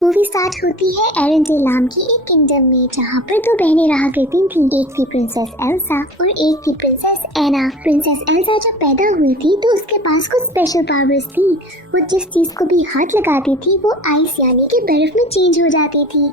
Movie start होती है एरेंडेल नाम की एक किंगडम में, जहाँ पर दो बहनें रहा करती थीं। एक थी प्रिंसेस एल्सा और एक थी प्रिंसेस एना। प्रिंसेस एल्सा जब पैदा हुई थी तो उसके पास कुछ स्पेशल पावर्स थी। वो जिस चीज को भी हाथ लगाती थी वो आइस यानी कि बर्फ में चेंज हो जाती थी।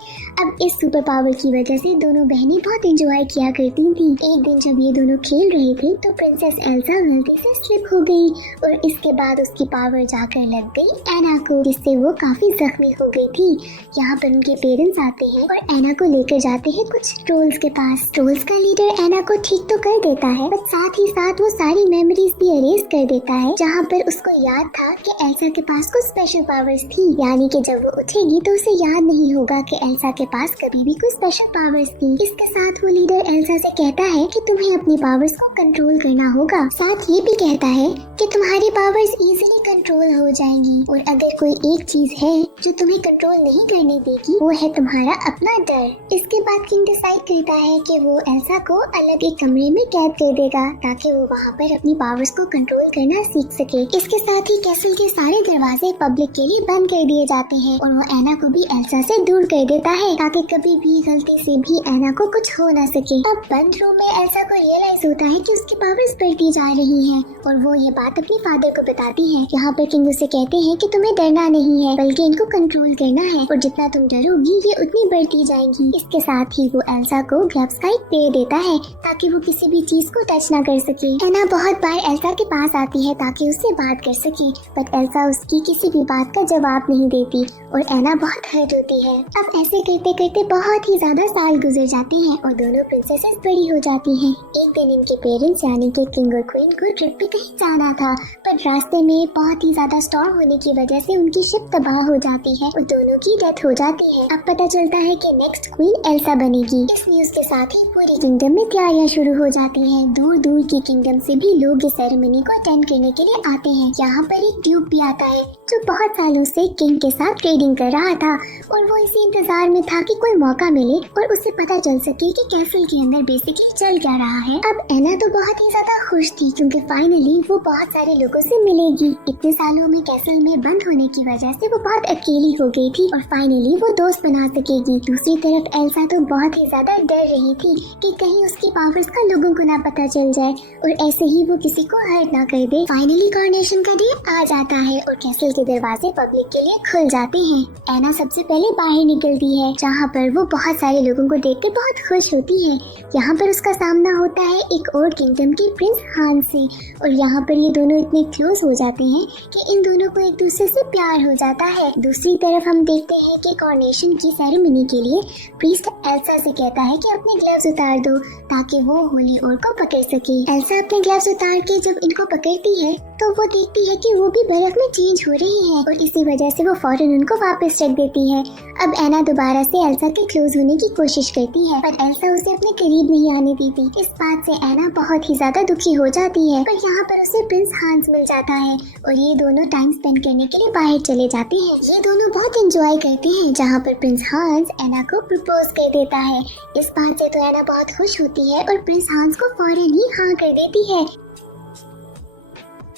अब इस सुपर पावर की वजह से दोनों बहनें बहुत एंजॉय किया करती थी। एक दिन जब ये दोनों खेल रहे थे तो प्रिंसेस एल्सा गलती से स्लिप हो गई और इसके बाद उसकी पावर जाकर लग गई एना को, जिससे वो काफी जख्मी हो गई थी। यहाँ पर उनके पेरेंट्स आते हैं और एना को लेकर जाते हैं कुछ ट्रोल्स के पास। ट्रोल्स का लीडर एना को ठीक तो कर देता है, बट साथ ही साथ वो सारी मेमोरीज भी अरेज कर देता है, जहाँ पर उसको याद था कि एल्सा के पास कुछ स्पेशल पावर्स थी, यानी कि जब वो उठेगी तो उसे याद नहीं होगा कि एल्सा के पास कभी भी कोई स्पेशल पावर्स थी। इसके साथ वो लीडर एल्सा से कहता है कि तुम्हें अपनी पावर्स को कंट्रोल करना होगा। साथ ये भी कहता है कि तुम्हारी पावर्स इजीली कंट्रोल हो जाएंगी और अगर कोई एक चीज है जो तुम्हें कंट्रोल नहीं करने देगी वो है तुम्हारा अपना डर। इसके बाद किंग डिसाइड करता है कि वो एल्सा को अलग एक कमरे में कैद कर देगा ताकि वो वहाँ पर अपनी पावर्स को कंट्रोल करना सीख सके। इसके साथ ही कैसल के सारे दरवाजे पब्लिक के लिए बंद कर दिए जाते हैं और वो एना को भी एल्सा से दूर कर देता है ताकि कभी भी गलती से भी एना को कुछ हो न सके। अब बंद रूम में एल्सा को रियलाइज होता है कि उसकी पावर्स बढ़ती जा रही है और वो ये बात अपने फादर को बताती है। यहाँ पर किंग उसे कहते हैं कि तुम्हें डरना नहीं है बल्कि इनको कंट्रोल करना है और जितना तुम डरोगी ये उतनी बढ़ती जाएंगी। इसके साथ ही वो एल्सा को ग्लव्स का एक पेड़ देता है ताकि वो किसी भी चीज को टच ना कर सके। एना बहुत बार एल्सा के पास आती है ताकि उससे बात कर सके, बट एल्सा उसकी किसी भी बात का जवाब नहीं देती और एना बहुत हर्ट होती है। अब ऐसे करते करते बहुत ही ज्यादा साल गुजर जाते हैं और दोनों प्रिंसेसेस बड़ी हो जाती हैं। एक दिन इनके पेरेंट्स यानी कि किंग और क्वीन को ट्रिप पे कहीं जाना था, पर रास्ते में बहुत ही ज्यादा स्टॉर्म होने की वजह से उनकी शिप तबाह हो जाती है और दोनों की डेथ हो जाती है। अब पता चलता है कि नेक्स्ट क्वीन एल्सा बनेगी। इस न्यूज के साथ ही पूरी किंगडम में तैयारियां शुरू हो जाती हैं। दूर दूर की किंगडम से भी लोग इस सेरेमनी को अटेंड करने के लिए आते हैं। यहाँ पर एक ड्यूक भी आता है जो बहुत सालों से किंग के साथ ट्रेडिंग कर रहा था और वो इसी इंतजार में था कि कोई मौका मिले और उसे पता चल सके कि कैसल के अंदर बेसिकली चल क्या रहा है। अब एना तो बहुत ही ज्यादा खुश थी क्योंकि फाइनली वो बहुत सारे लोगों से मिलेगी। इतने सालों में कैसल में बंद होने की वजह से वो बहुत अकेली हो गई थी और फाइनली वो दोस्त बना सकेगी। दूसरी तरफ एल्सा तो बहुत ही ज्यादा डर रही थी कि कहीं उसकी पावर्स का लोगों को ना पता चल जाए और ऐसे ही वो किसी को हर्ट ना कर दे। फाइनली कॉरोनेशन का डे आ जाता है और कैसल के दरवाजे पब्लिक के लिए खुल जाते हैं। एना सबसे पहले बाहर निकलती है जहाँ पर वो बहुत सारे लोगों को देखकर बहुत खुश होती है। यहाँ पर उसका सामना होता है एक और किंगडम के प्रिंस हान से और यहाँ पर ये दोनों इतने क्लोज हो जाते हैं कि इन दोनों को एक दूसरे से प्यार हो जाता है। दूसरी तरफ हम देखते हैं कि कॉरोनेशन की सेरेमनी के लिए प्रीस्ट एल्सा से कहता है कि अपने ग्लव्स उतार दो ताकि वो होली ओर को पकड़ सके। एल्सा अपने ग्लव्स उतार के जब इनको पकड़ती है तो वो देखती है कि वो भी बर्फ में चेंज हो रही है और इसी वजह से वो फौरन उनको वापस रख देती है। अब एना दोबारा से एल्सा के क्लोज होने की कोशिश करती है पर एल्सा उसे अपने करीब नहीं आने देती। इस बात से एना बहुत ही ज्यादा दुखी हो जाती है, पर यहाँ पर उसे प्रिंस हांस मिल जाता है और ये दोनों टाइम स्पेंड करने के लिए बाहर चले जाते हैं। ये दोनों बहुत एंजॉय करते हैं जहाँ पर प्रिंस हांस एना को प्रपोज कर देता है। इस बात से तो एना बहुत खुश होती है और प्रिंस हांस को फौरन ही हाँ कर देती है।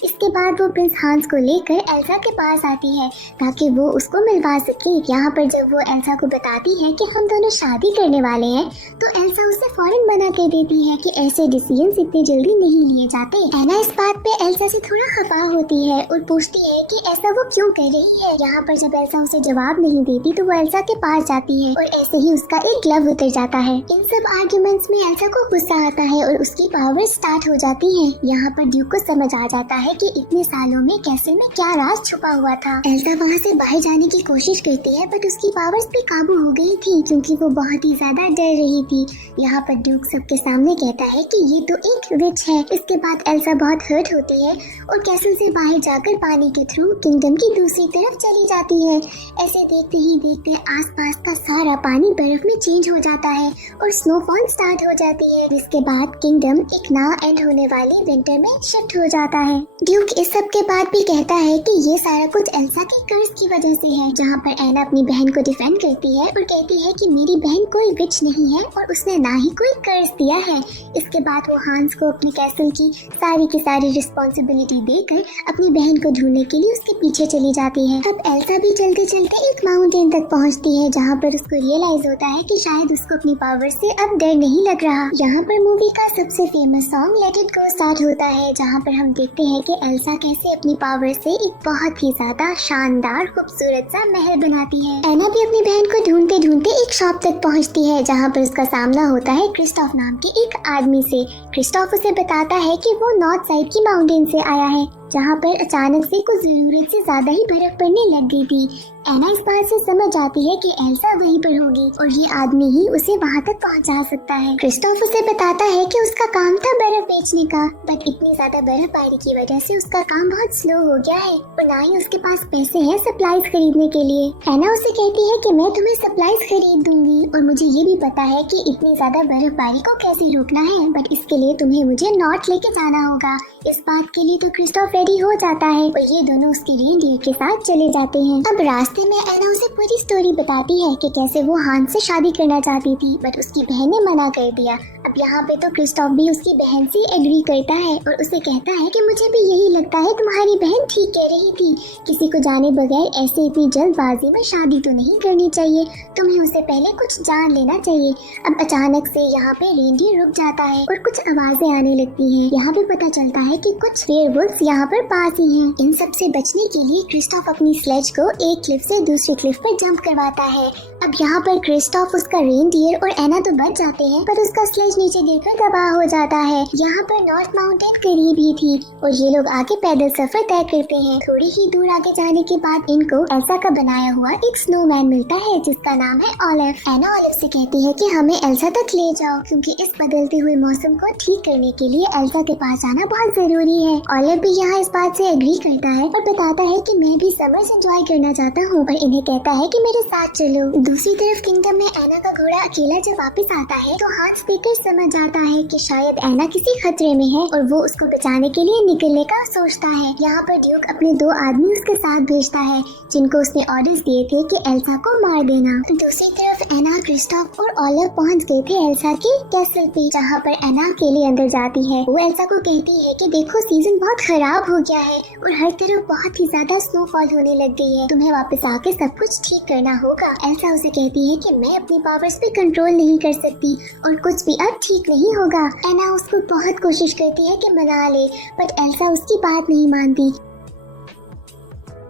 इसके बाद वो प्रिंस हांस को लेकर एल्सा के पास आती है ताकि वो उसको मिलवा सके। यहाँ पर जब वो एल्सा को बताती है कि हम दोनों शादी करने वाले हैं तो एल्सा उसे फौरन मना कर देती है कि ऐसे डिसीजंस इतनी जल्दी नहीं लिए जाते। एना इस बात पे एल्सा से थोड़ा खफा होती है और पूछती है कि ऐसा वो क्यों कर रही है। यहाँ पर जब एल्सा उसे जवाब नहीं देती तो वो एल्सा के पास जाती है और ऐसे ही उसका एक ग्लव उतर जाता है। इन सब आर्ग्यूमेंट्स में एल्सा को गुस्सा आता है और उसकी पावर स्टार्ट हो जाती है। यहाँ पर ड्यूक को समझ आ जाता है कि इतने सालों में कैसल में क्या राज छुपा हुआ था। एल्सा वहाँ से बाहर जाने की कोशिश करती है बट उसकी पावर्स पे काबू हो गई थी क्योंकि वो बहुत ही ज्यादा डर रही थी। यहाँ पर ड्यूक सबके सामने कहता है कि ये तो एक विच है। इसके बाद एल्सा बहुत हर्ट होती है और कैसल से बाहर जाकर पानी के थ्रू किंगडम की दूसरी तरफ चली जाती है। ऐसे देखते ही देखते आसपास का सारा पानी बर्फ में चेंज हो जाता है और स्नोफॉल स्टार्ट हो जाती है, जिसके बाद किंगडम एक ना एंड होने वाली विंटर में शिफ्ट हो जाता है। ड्यूक इस सब के बाद भी कहता है कि ये सारा कुछ एल्सा के कर्ज की वजह से है, जहाँ पर एना अपनी बहन को डिफेंड करती है और कहती है कि मेरी बहन कोई विच नहीं है और उसने ना ही कोई कर्ज दिया है। इसके बाद वो हांस को अपने कैसल की सारी रिस्पॉन्सिबिलिटी देकर अपनी बहन को ढूंढने के लिए उसके पीछे चली जाती है। अब एल्सा भी चलते चलते एक माउंटेन तक पहुँचती है, जहाँ पर उसको रियलाइज होता है कि शायद उसको अपनी पावर से अब डर नहीं लग रहा। यहाँ पर मूवी का सबसे famous song let it go start होता है, जहाँ पर हम देखते हैं कि एल्सा कैसे अपनी पावर से एक बहुत ही ज्यादा शानदार खूबसूरत सा महल बनाती है। एना भी अपनी बहन को ढूंढते ढूंढते एक शॉप तक पहुंचती है, जहां पर उसका सामना होता है क्रिस्टोफ नाम के एक आदमी से। क्रिस्टोफ उसे बताता है कि वो नॉर्थ साइड की माउंटेन से आया है, जहाँ पर अचानक से कुछ जरूरत से ज्यादा ही बर्फ पड़ने लग गई थी। एना इस बात से समझ आती है कि एल्सा वहीं पर होगी और ये आदमी ही उसे वहाँ तक पहुँचा सकता है। क्रिस्टोफ उसे बताता है कि उसका काम था बर्फ बेचने का, बट इतनी ज्यादा बर्फबारी की वजह से उसका काम बहुत स्लो हो गया है और ना ही उसके पास पैसे हैं सप्लाईज खरीदने के लिए। एना उसे कहती है कि मैं तुम्हें सप्लाईज खरीद दूंगी और मुझे ये भी पता है कि इतनी ज्यादा बर्फबारी को कैसे रोकना है, बट इसके लिए तुम्हें मुझे नॉर्थ लेके जाना होगा। इस बात के लिए तो क्रिस्टोफ रेडी हो जाता है और ये दोनों उसके रेनडियर के साथ चले जाते हैं। अब रास्ते में एना उसे पूरी स्टोरी बताती है कि कैसे वो हांस से शादी करना चाहती थी, बट उसकी बहन ने मना कर दिया। अब यहाँ पे तो क्रिस्टोफ भी उसकी बहन से एग्री करता है और उसे कहता है कि मुझे भी यही लगता है, तुम्हारी बहन ठीक कह रही थी, किसी को जाने बगैर ऐसे इतनी जल्दबाजी में शादी तो नहीं करनी चाहिए, तुम्हें उससे पहले कुछ जान लेना चाहिए। अब अचानक से यहाँ पे रेनडियर रुक जाता है और कुछ आवाजें आने लगती हैं। यहाँ पे पता चलता है कि कुछ वेयरवुल्फ यहाँ पर पास ही हैं। इन सब से बचने के लिए क्रिस्टोफ अपनी स्लेज को एक क्लिफ से दूसरी क्लिफ पर जंप करवाता है। अब यहाँ पर क्रिस्टोफ, उसका रेनडियर और एना तो बच जाते हैं, पर उसका स्लेज नीचे गिरकर तबाह हो जाता है। यहाँ पर नॉर्थ माउंटेन करीब ही थी और ये लोग आगे पैदल सफर तय करते हैं। थोड़ी ही दूर आगे जाने के बाद इनको एल्सा का बनाया हुआ एक स्नोमैन मिलता है, जिसका नाम है ऑलिव। एना ऑलिव से कहती है कि हमें एल्सा तक ले जाओ, क्योंकि इस बदलते हुए मौसम को ठीक करने के लिए एल्सा के पास जाना बहुत जरूरी है। ऑलिव भी यहाँ इस बात से एग्री करता है और बताता है कि मैं भी समर्स एंजॉय करना चाहता हूँ, पर इन्हें कहता है कि मेरे साथ चलो। दूसरी तरफ किंगडम में एना का घोड़ा अकेला जब वापस आता है तो हाथ देकर समझ जाता है कि शायद एना किसी खतरे में है और वो उसको बचाने के लिए निकलने का सोचता है। यहाँ पर ड्यूक अपने 2 आदमी उसके साथ भेजता है, जिनको उसने ऑर्डर्स दिए थे कि एल्सा को मार देना। दूसरी तरफ एना, क्रिस्टोफ और ऑलिव पहुँच गए थे एल्सा के कैसल पे, जहाँ पर एना अकेले अंदर जाती है। वो एल्सा को कहती है कि देखो, सीजन बहुत खराब हो गया है और हर तरफ बहुत ही ज्यादा स्नोफॉल होने लग गई है, तुम्हें वापस आके सब कुछ ठीक करना होगा। एल्सा उसे कहती है कि मैं अपनी पावर्स पे कंट्रोल नहीं कर सकती और कुछ भी अब ठीक नहीं होगा। एना उसको बहुत कोशिश करती है कि मना ले, बट एल्सा उसकी बात नहीं मानती।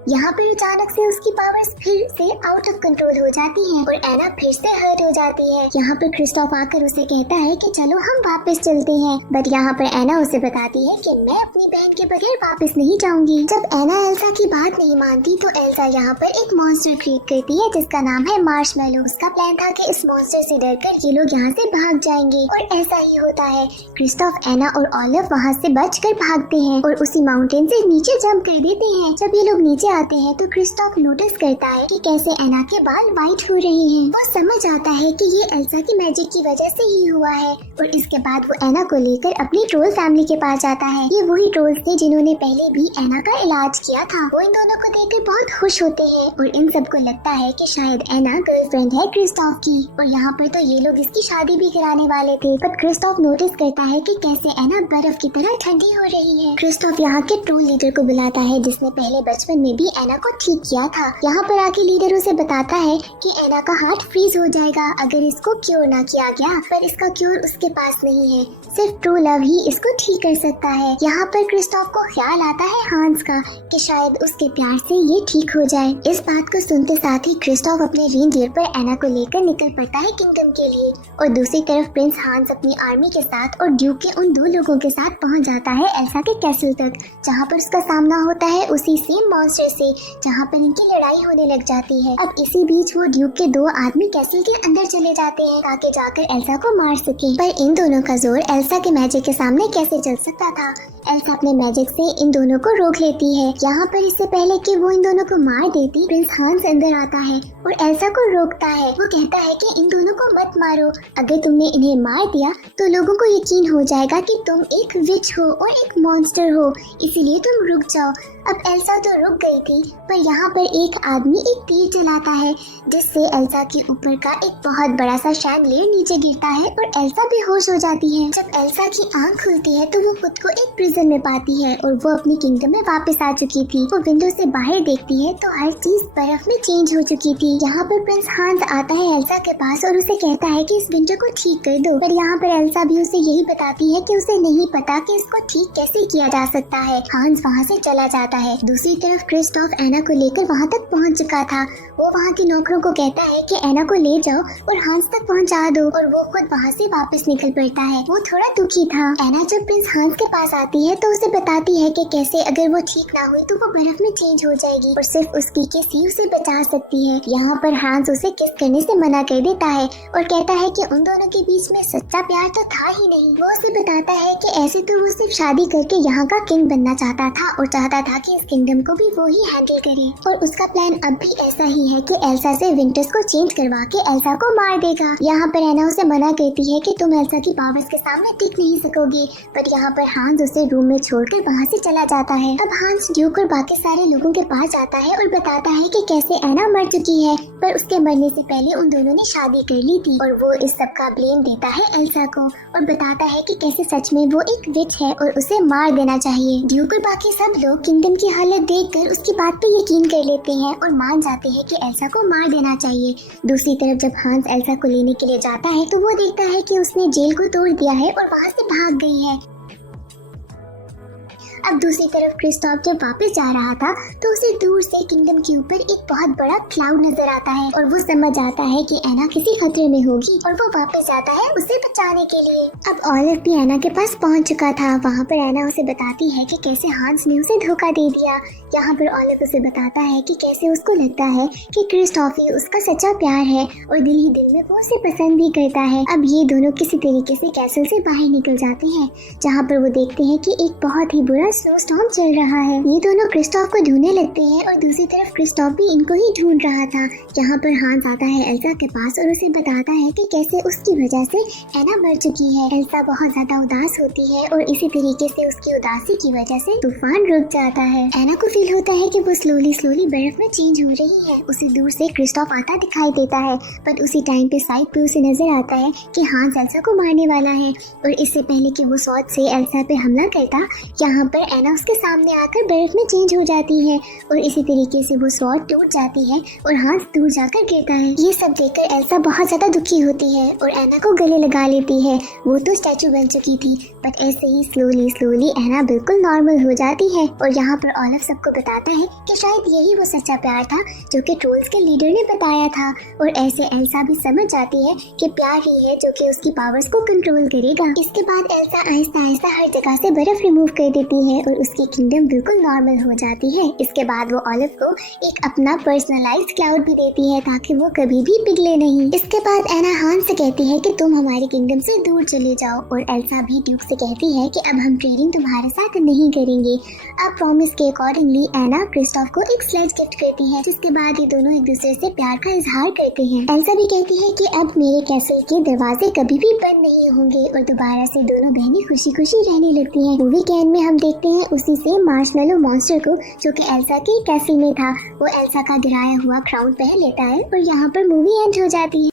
यहाँ पर अचानक से उसकी पावर्स फिर से आउट ऑफ कंट्रोल हो जाती हैं और एना फिर से हर्ट हो जाती है। यहाँ पर क्रिस्टोफ आकर उसे कहता है कि चलो हम वापस चलते हैं, बट यहाँ पर एना उसे बताती है कि मैं अपनी बहन के बगैर वापस नहीं जाऊंगी। जब एना एल्सा की बात नहीं मानती तो एल्सा यहाँ पर एक मॉन्स्टर क्रिएट करती है, जिसका नाम है मार्शमैलो। उसका प्लान था कि इस मॉन्स्टर से डरकर ये लोग यहाँ से भाग जाएंगे और ऐसा ही होता है। क्रिस्टोफ, एना और ऑलिव वहाँ से बचकर भागते हैं और उसी माउंटेन से नीचे जंप कर देते हैं। जब ये लोग नीचे आते हैं तो क्रिस्टोफ नोटिस करता है कि कैसे एना के बाल वाइट हो रहे हैं। वो समझ आता है कि ये एल्सा की मैजिक की वजह से ही हुआ है और इसके बाद वो एना को लेकर अपनी ट्रोल फैमिली के पास जाता है। ये वही ट्रोल्स थे जिन्होंने पहले भी एना का इलाज किया था। वो इन दोनों को देखकर बहुत खुश होते हैं और इन सबको लगता है कि शायद एना गर्लफ्रेंड है क्रिस्टोफ की और यहाँ पर तो ये लोग इसकी शादी भी कराने वाले थे। बट क्रिस्टोफ नोटिस करता है कि कैसे एना बर्फ की तरह ठंडी हो रही है। क्रिस्टोफ यहाँ के ट्रोल लीडर को बुलाता है, जिसने पहले बचपन में भी एना को ठीक किया था। यहाँ पर आके लीडर उसे बताता है कि एना का हार्ट फ्रीज हो जाएगा अगर इसको क्योर ना किया गया, पर इसका क्योर उसके पास नहीं है, सिर्फ ट्रू लव ही इसको ठीक कर सकता है। यहाँ पर क्रिस्टोफ को ख्याल आता है हांस का कि शायद उसके प्यार से ये ठीक हो जाए। इस बात को सुनते साथ ही क्रिस्टोफ अपने रेनडियर पर एना को लेकर निकल पड़ता है किंगडम के लिए और दूसरी तरफ प्रिंस हांस अपनी आर्मी के साथ और ड्यूक के उन 2 लोगों के साथ पहुँच जाता है एल्सा के कैसल तक, जहाँ पर उसका सामना होता है उसी सेम मॉन्स्टर से, जहाँ पर इनकी लड़ाई होने लग जाती है। अब इसी बीच वो ड्यूक के 2 आदमी कैसल के अंदर चले जाते हैं ताकि जाकर एल्सा को मार सके, पर इन दोनों का जोर एल्सा के मैजिक के सामने कैसे चल सकता था। एल्सा अपने मैजिक से इन दोनों को रोक लेती है। यहाँ पर इससे पहले कि वो इन दोनों को मार देती, प्रिंस हांस अंदर आता है और एल्सा को रोकता है। वो कहता है कि इन दोनों को मत मारो, अगर तुमने इन्हें मार दिया तो लोगों को यकीन हो जाएगा कि तुम एक विच हो और एक मॉन्स्टर हो, इसीलिए तुम रुक जाओ। अब एल्सा तो रुक गई थी, पर यहाँ पर एक आदमी एक तीर चलाता है जिससे एल्सा के ऊपर का एक बहुत बड़ा सा शैंडलियर नीचे गिरता है और एल्सा बेहोश हो जाती है। जब एल्सा की आंख खुलती है तो वो खुद को एक प्रिजन में पाती है और वो अपनी किंगडम में वापस आ चुकी थी। वो विंडो से बाहर देखती है तो हर चीज बर्फ में चेंज हो चुकी थी। यहाँ पर प्रिंस हांस आता है एल्सा के पास और उसे कहता है कि इस विंडो को ठीक कर दो, पर यहाँ पर एल्सा भी उसे यही बताती है कि उसे नहीं पता कि इसको ठीक कैसे किया जा सकता है। हांस वहाँ से चला जाता है। दूसरी तरफ क्रिस्टोफ एना को लेकर वहाँ तक पहुँच चुका था। वो वहाँ के नौकरों को कहता है कि एना को ले जाओ और हांस तक पहुँचा दो, और वो खुद वहाँ से वापस निकल पड़ता है। वो थोड़ा दुखी था। एना जब प्रिंस हांस के पास आती है तो उसे बताती है कि कैसे अगर वो ठीक ना हुई तो वो बर्फ में चेंज हो जाएगी और सिर्फ उसकी किस ही उसे बचा सकती है। यहाँ पर हांस उसे किस करने से मना कर देता है और कहता है कि उन दोनों के बीच में सच्चा प्यार तो था ही नहीं। वो उसे बताता है कि ऐसे तो वो सिर्फ शादी करके यहाँ का किंग बनना चाहता था और चाहता था कि इस किंगडम को भी वो ही हैंडल करे, और उसका प्लान अब भी ऐसा ही है कि एल्सा से विंटर्स को चेंज करवा के एल्सा को मार देगा। यहाँ पर एना उसे मना करती है कि तुम एल्सा की पावर्स के सामने टिक नहीं सकोगे, पर यहाँ पर हांस उसे रूम में छोड़कर वहाँ से चला जाता है। अब हांस ड्यूक और बाकी सारे लोगों के पास जाता है और बताता है कि कैसे एना मर चुकी है, पर उसके मरने से पहले उन दोनों ने शादी कर ली थी, और वो इस सब का ब्लेम देता है एल्सा को और बताता है कि कैसे सच में वो एक विच है और उसे मार देना चाहिए। ड्यूक और बाकी सब लोग किंगडम की हालत देखकर उसकी बात पे यकीन कर लेते हैं और मान जाते हैं कि एल्सा को मार देना चाहिए। दूसरी तरफ जब हांस एल्सा को लेने के लिए जाता है तो वो देखता है कि उसने जेल को तोड़ दिया है और वहाँ से भाग गई है। अब दूसरी तरफ क्रिस्टोफ जब वापस जा रहा था तो उसे दूर से किंगडम के ऊपर एक बहुत बड़ा क्लाउड नजर आता है और वो समझ आता है कि एना किसी खतरे में होगी और वो वापस जाता है उसे बचाने के लिए। अब ऑलिव भी एना के पास पहुंच चुका था। वहाँ पर एना उसे बताती है कि कैसे हांस ने उसे धोखा दे दिया। यहाँ पर ऑलिव उसे बताता है कि कैसे उसको लगता है कि क्रिस्टोफ ही उसका सच्चा प्यार है और दिल ही दिल में वो उसे पसंद भी करता है। अब ये दोनों किसी तरीके से कैसल से बाहर निकल जाते हैं, जहाँ पर वो देखते हैं कि एक बहुत ही बुरा स्नो स्टॉर्म चल रहा है। ये दोनों क्रिस्टोफ को ढूंढने लगते हैं और दूसरी तरफ क्रिस्टोफ भी इनको ही ढूंढ रहा था। यहाँ पर हांस आता है एल्सा के पास और उसे बताता है कि कैसे उसकी वजह से एना मर चुकी है। एल्सा बहुत ज्यादा उदास होती है और इसी तरीके से उसकी उदासी की वजह से तूफान रुक जाता है। एना को फील होता है कि वो स्लोली बर्फ में चेंज हो रही है। उसे दूर से क्रिस्टोफ आता दिखाई देता है, पर उसी टाइम पे साइड पे उसे नजर आता है कि हांस एल्सा को मारने वाला है, और इससे पहले कि वो स्वॉर्ड से एल्सा पे हमला करता, यहाँ पर एना उसके सामने आकर बर्फ में चेंज हो जाती है और इसी तरीके से वो स्वॉर्ड टूट जाती है और हांस दूर जाकर गिरता है। ये सब देखकर एल्सा बहुत ज्यादा दुखी होती है और एना को गले लगा लेती है। वो तो स्टैचू बन चुकी थी, बट ऐसे ही स्लोली एना बिल्कुल नॉर्मल हो जाती है। और यहाँ पर ऑलिव सबको बताता है कि शायद यही वो सच्चा प्यार था जो कि ट्रोल्स के लीडर ने बताया था, और ऐसे एल्सा भी समझ जाती है कि प्यार ही है जो कि उसकी पावर्स को कंट्रोल करेगा। इसके बाद एल्सा आहिस्ता आहिस्ता हर जगह से बर्फ रिमूव कर देती है और उसकी किंगडम बिल्कुल नॉर्मल हो जाती है। इसके बाद वो ऑलिव को एक अपना पर्सनलाइज्ड क्लाउड भी देती है ताकि वो कभी भी पिघले नहीं। इसके बाद एना हांस से कहती है कि तुम हमारी किंगडम से दूर चले जाओ, और एल्सा भी ड्यूक से कहती है कि अब हम ट्रेडिंग तुम्हारे साथ नहीं करेंगे। अब प्रॉमिस के अकॉर्डिंगली एना क्रिस्टोफ को एक स्लेज गिफ्ट करती है, जिसके बाद ये दोनों एक दूसरे से प्यार का इजहार करते हैं। एल्सा भी कहती है कि अब मेरे कैसल के दरवाजे कभी भी बंद नहीं होंगे, और दोबारा से दोनों बहनें खुशी खुशी रहने लगती हैं। मूवी के एंड में हम देखते हैं उसी से मार्शमेलो मॉन्स्टर को, जो कि एल्सा के कैसल में था, वो एल्सा का गिराया हुआ क्राउन पहन लेता है और यहाँ पर मूवी एंड हो जाती है।